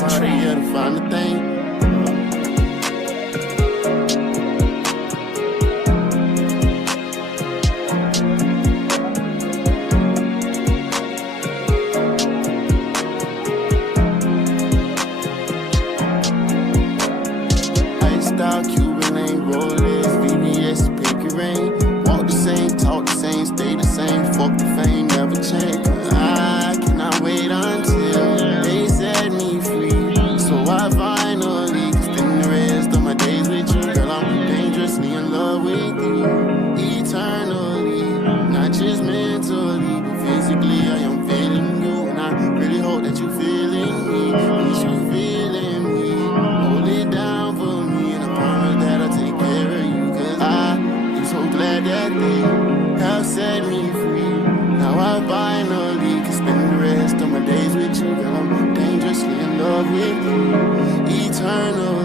find it, yeah, to find the thing. Style, Cuban ain't Rolex, VVS, pick your rain. Walk the same, talk the same, stay the same. Fuck the fame, never change. I cannot wait until they set me free. So I finally can spend the rest of my days with you. Girl, I'm dangerously in love with you, eternally. Not just mentally, but physically I am feeling you. And I really hope that you're feeling me. At you feeling me. Hold it down for me. That they have set me free. Now I finally can spend the rest of my days with you. Girl, I'm dangerously in love with you, eternal.